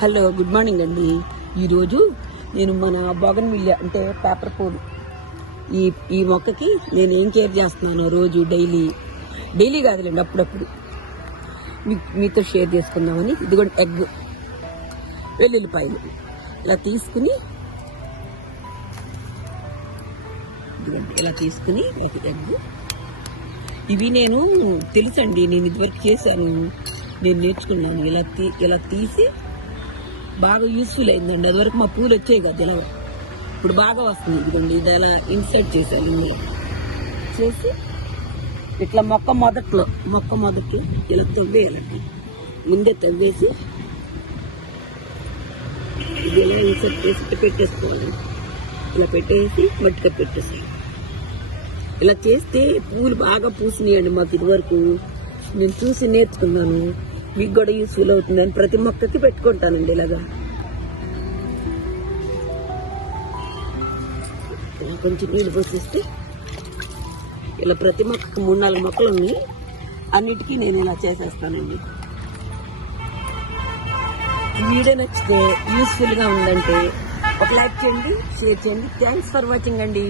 Hello, good morning అండి. ఈరోజు నేను మన బోగన్విల్లియా అంటే పేపర్ పూలు ఈ మొక్కకి నేను ఏం కేర్ చేస్తున్నాను రోజు డైలీ కాదులేండి, అప్పుడప్పుడు మీతో షేర్ చేసుకుందామని. ఇదిగోండి ఎగ్, వెల్లుల్లిపాయలు ఇలా తీసుకుని ఒక ఎగ్. ఇవి నేను తెలుసండి, నేను ఇదివరకు చేశాను, నేను నేర్చుకున్నాను. ఇలా తీసి బాగా యూస్ఫుల్ అయిందండి. అది వరకు మా పూలు వచ్చాయి కదా ఇలా, ఇప్పుడు బాగా వస్తుంది. ఇదిగోండి, ఇది అలా ఇన్సర్ట్ చేశాను ఇందులో చేసి ఇట్లా మొక్క మొదటి ఇలా తవ్వేయాలండి. ముందే తవ్వేసి ఇది ఇలా ఇన్సర్ట్ చేసి పెట్టేసుకోవాలి. ఇలా పెట్టేసి మట్టిగా పెట్టేసాను. ఇలా చేస్తే పూలు బాగా పూసినాయండి మాకు ఇదివరకు. నేను చూసి నేర్చుకున్నాను, మీకు కూడా యూస్ఫుల్ అవుతుందని ప్రతి మొక్కకి పెట్టుకుంటానండి. ఇలాగా కొంచెం నీళ్ళు పోసేస్తే ఇలా ప్రతి మొక్కకి 3-4 మొక్కలు ఉన్నాయి. అన్నిటికీ నేను ఇలా చేసేస్తానండి. ఈ వీడియో నచ్చితే, యూస్ఫుల్గా ఉందంటే ఒక లైక్ చేయండి, షేర్ చేయండి. థ్యాంక్స్ ఫర్ వాచింగ్ అండి.